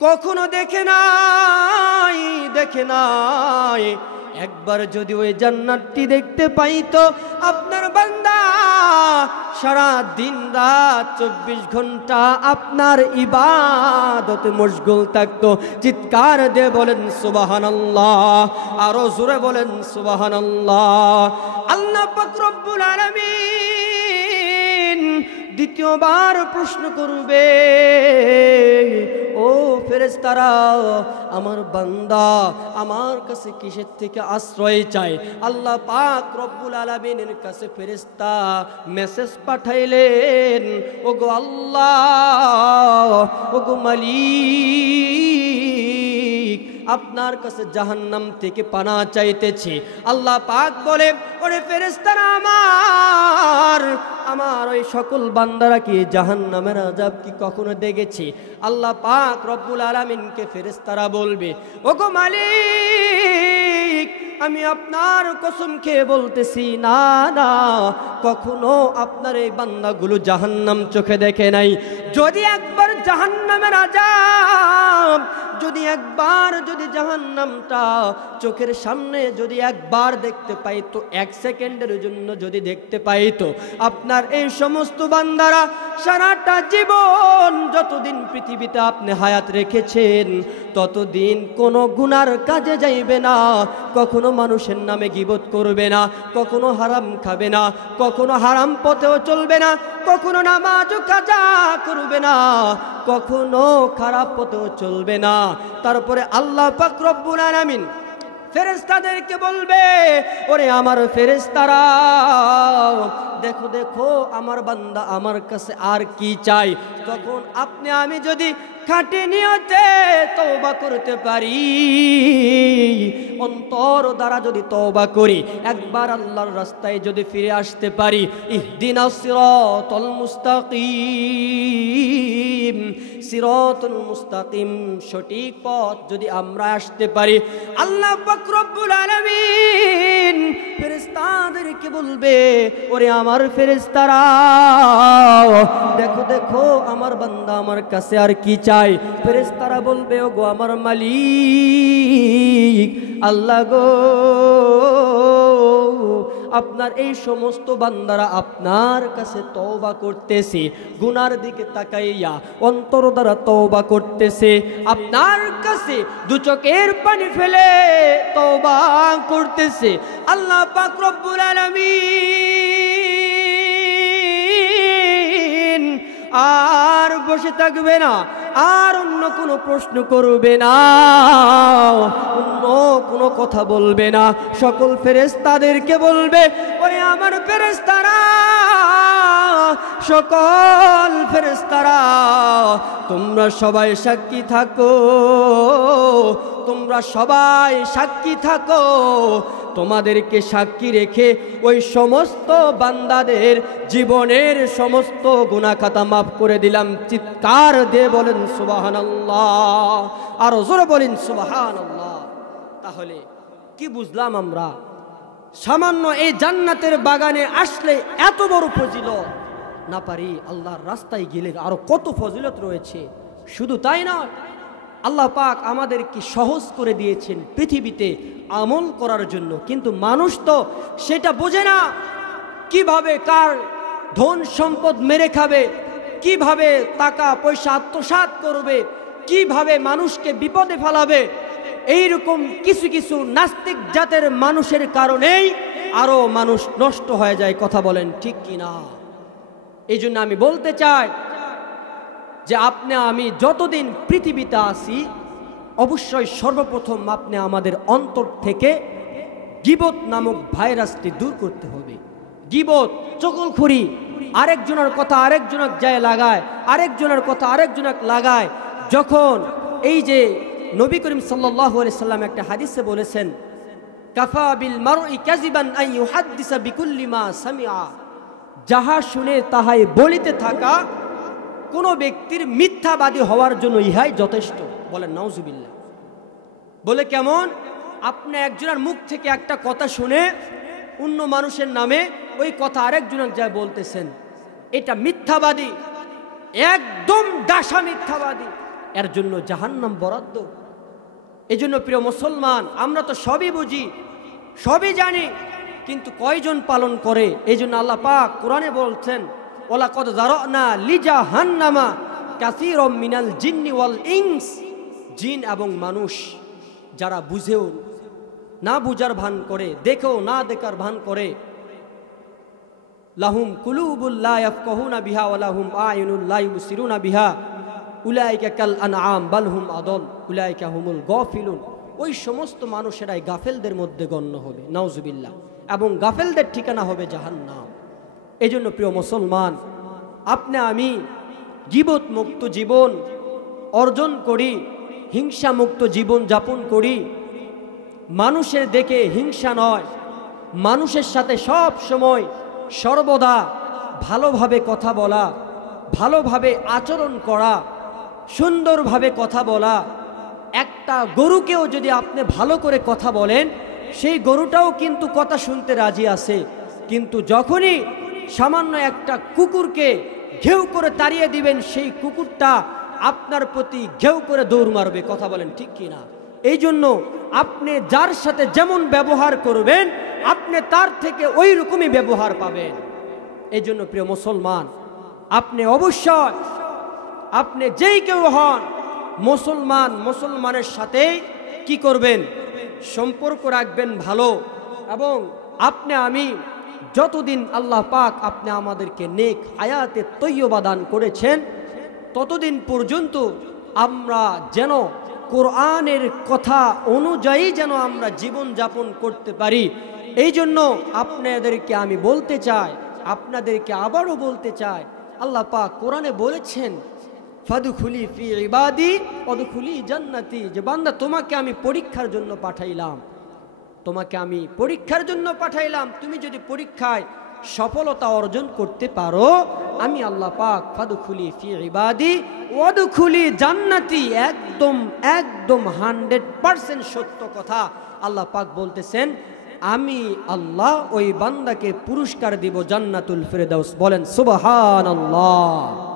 কখনো দেখে নাই একবার যদি ওই জান্নাতটি দেখতে পাইতো আপনার বান্দা সারা দিন রাত 24 ঘন্টা আপনার ইবাদতে মশগুল থাকতো। চিৎকার দিয়ে বলেন সুবহানাল্লাহ, আরো জোরে বলেন সুবহানাল্লাহ। আল্লাহ পাক রব্বুল আলামিন দ্বিতীয়বার প্রশ্ন করবে, ও ফেরেশতারা, আমার বান্দা আমার কাছে কিসের থেকে আশ্রয় চায়? আল্লাহ পাক রব্বুল আলামিনের কাছে ফেরেশতা মেসেজ পাঠাইলেন, ওগো আল্লাহ, ওগো মালিক, আপনার কাছে জাহান্নাম থেকে পানা চাইতেছি। আল্লাহ পাক বলে, ওরে ফেরেশতারা আমার ওই সকল বান্দারা কি জাহান্নামের আযাব কি কখনো দেখেছি? আল্লাহ পাক রব্বুল আলামিনকে ফেরেশতারা বলবে, ওগো মালিক, আমি আপনার কসম খেয়ে বলতেছি, না না, কখনো আপনার এই বান্দাগুলো জাহান্নাম চোখে দেখে নাই। যদি একবার জাহান্নামের আযাব, যদি জাহান্নামটা চোখের সামনে যদি একবার দেখতে পাইতো, 1 সেকেন্ডের জন্য যদি দেখতে পাইতো, আপনার এই সমস্ত বান্দারা সারাটা জীবন যতদিন পৃথিবীতে আপনি হায়াত রেখেছেন ততদিন কোনো গুনার কাজে যাইবে না, কখনো মানুষের নামে গীবত করবে না, কখনো হারাম খাবে না, কখনো হারাম পথেও চলবে না, কখনো নামাজও কাজা করবে না, কখনো খারাপ পথেও চলবে না। তারপরে আল্লাহ পাক রব্বুল আলামিন ফেরেশতাদেরকে বলবে, ওরে আমার ফেরেশতারা, দেখো দেখো আমার বান্দা আমার কাছে আর কি চাই। তখন আপনি আমি যদি খাঁটি নিয়তে তওবা করতে পারি, অন্তর দ্বারা যদি তওবা করি, একবার আল্লাহর রাস্তায় যদি ফিরে আসতে পারি, ইহদিনাস সিরাতাল মুস্তাকিম, সিরাতুল মুস্তাকিম, সঠিক পথ যদি আমরা আসতে পারি, আল্লাহ পাক রব্বুল আলামিন ফেরেশতাদেরকে বলবে, ওরে আমার ফেরেশতারা, দেখো দেখো আমার বান্দা আমার কাছে আর কি চাই। ফেরেশতারা বলবে, ওগো আমার মালিক আল্লাহ গো, আপনার এই সমস্ত বান্দারা আপনার কাছে তওবা করতেছে, গুনার দিকে তাকাইয়া অন্তর দ্বারা তওবা করতেছে, আপনার কাছে দু চোখের পানি ফেলে তওবা করতেছে। আল্লাহ পাক রব্বুল আলামিন আর বসে থাকবে না, আর অন্য কোনো প্রশ্ন করবে না, অন্য কোনো কথা বলবে না, সকল ফেরেশতাদেরকে বলবে, ওরে আমার ফেরেশতারা, সকল ফেরেশতারা, তোমরা সবাই সাক্ষী থাকো, তোমরা সবাই সাক্ষী থাকো, তোমাদেরকে সাক্ষী রেখে ওই সমস্ত বান্দাদের জীবনের সমস্ত গুনাহ খাতা মাফ করে দিলাম। চিৎকার দিয়ে বলেন সুবহানাল্লাহ, আর জোরে বলেন সুবহানাল্লাহ। তাহলে কি বুঝলাম আমরা? সামান্য এই জান্নাতের বাগানে আসলে এত বড় ফজিলত না পারি, আল্লাহর রাস্তায় গেলে আরো কত ফজিলত রয়েছে। শুধু তাই নয়, আল্লাহ পাক আমাদেরকে সহজ করে দিয়েছেন পৃথিবীতে আমল করার জন্য, কিন্তু মানুষ তো সেটা বোঝে না। কিভাবে কার ধন সম্পদ মেরে খাবে, কিভাবে টাকা পয়সা আত্মসাৎ করবে, কিভাবে মানুষকে বিপদে ফেলাবে, এইরকম কিছু কিছু নাস্তিক জাতের মানুষের কারণেই আরো মানুষ নষ্ট হয়ে যায়। কথা বলেন ঠিক কিনা? এই জন্য আমি বলতে চাই যে আপনি আমি যতদিন পৃথিবীতে আছি, অবশ্যই সর্বপ্রথম আপনি আমাদের অন্তর থেকে গীবত নামক ভাইরাসটি দূর করতে হবে। গীবত, চগলখড়ি, আরেকজনের কথা আরেকজনক যায় লাগায়, আরেকজনের কথা আরেকজনক লাগায়। যখন এই যে নবী করিম সাল্লাল্লাহু আলাইহি সাল্লাম একটা হাদিসে বলেছেন, কাফা বিল মারই কাযিবান আন ইউহাদ্দিসা বিকুল্লি মা সামিআ, যাহা শুনে তাহাই বলিতে থাকা কোন ব্যক্তির মিথ্যাবাদী হওয়ার জন্য ইহাই যথেষ্ট। বলেন নাউজুবিল্লাহ। বলে কেমন? আপনি একজনের মুখ থেকে একটা কথা শুনে অন্য মানুষের নামে ওই কথা আরেকজনের যায় বলতেছেন, এটা মিথ্যাবাদী, একদম ডাসা মিথ্যাবাদী। এর জন্য জাহান্নাম বরাদ্দ। এজন্য প্রিয় মুসলমান, আমরা তো সবই বুঝি, সবই জানি, কিন্তু কয়জন পালন করে? এই জন্য আল্লাহ পাক কোরআনে বলছেন, ওয়ালাকাদ যারানা লিজাহান্নামা কাসীরাম মিনাল জিন্নি ওয়াল ইনস। জিন এবং মানুষ যারা বুঝেও না বুঝার ভান করে, দেখেও না দেখার ভান করে, লাহুম কুলুবুল লা ইয়াফকাহুনা বিহা ওয়া লাহুম আয়ুনুল লা ইউবসিরুনা বিহা উলাইকা কাল আনআম বাল হুম আদল উলাইকা হুমুল গাফিলুন। ওই সমস্ত মানুষেরাই গাফেলদের মধ্যে গণ্য হবে, নাউজুবিল্লাহ, এবং গাফেলদের ঠিকানা হবে জাহান্নাম। এই জন্য প্রিয় মুসলমান, আপনি আমি গীবত মুক্ত জীবন অর্জন করি, হিংসা মুক্ত জীবন যাপন করি। মানুষের দেখে হিংসা নয়, মানুষের সাথে সব সময় সর্বদা ভালোভাবে কথা বলা, ভালোভাবে আচরণ করা, সুন্দরভাবে কথা বলা। একটা গরুকেও যদি আপনি ভালো করে কথা বলেন, সেই গরুটাও কিন্তু কথা শুনতে রাজি আছে, কিন্তু যখনই সামান্য একটা কুকুরকে ঘেউ করে তাড়িয়ে দিবেন, সেই কুকুরটা আপনার প্রতি ঘেউ করে দৌড় মারবে। কথা বলেন ঠিক কি না? এই জন্য আপনি যার সাথে যেমন ব্যবহার করবেন, আপনি তার থেকে ওই রকমই ব্যবহার পাবেন। এই জন্য প্রিয় মুসলমান, আপনি অবশ্যই, আপনি যেই কেউ হন, মুসলমানের সাথে কি করবেন? সম্পর্ক রাখবেন ভালো। এবং আপনি আমি যতদিন আল্লাহ পাক আপনি আমাদেরকে নেক হায়াতে তৈয়বা দান করেছেন, ততদিন পর্যন্ত আমরা যেন কোরআনের কথা অনুযায়ী যেন আমরা জীবন যাপন করতে পারি। এই জন্য আপনাদেরকে আমি বলতে চাই, আপনাদেরকে আবারও বলতে চাই, আল্লাহ পাক কোরআনে বলেছেন, ফাদখুলি ফি ইবাদি ওয়াদখুলি জান্নাতি, যে বান্দা তোমাকে আমি পরীক্ষার জন্য পাঠাইলাম, তোমাকে আমি পরীক্ষার জন্য পাঠাইলাম। তুমি যদি পরীক্ষায় সফলতা অর্জন করতে পারো, আমি আল্লাহ পাক ফাদখুলি ফি ইবাদি ওয়াদখুলি জান্নাতি, একদম 100% সত্য কথা আল্লাহ পাক বলতেছেন। আমি আল্লাহ ওই বান্দাকে পুরস্কার দিব জান্নাতুল ফিরদাউস। বলেন সুবহানাল্লাহ।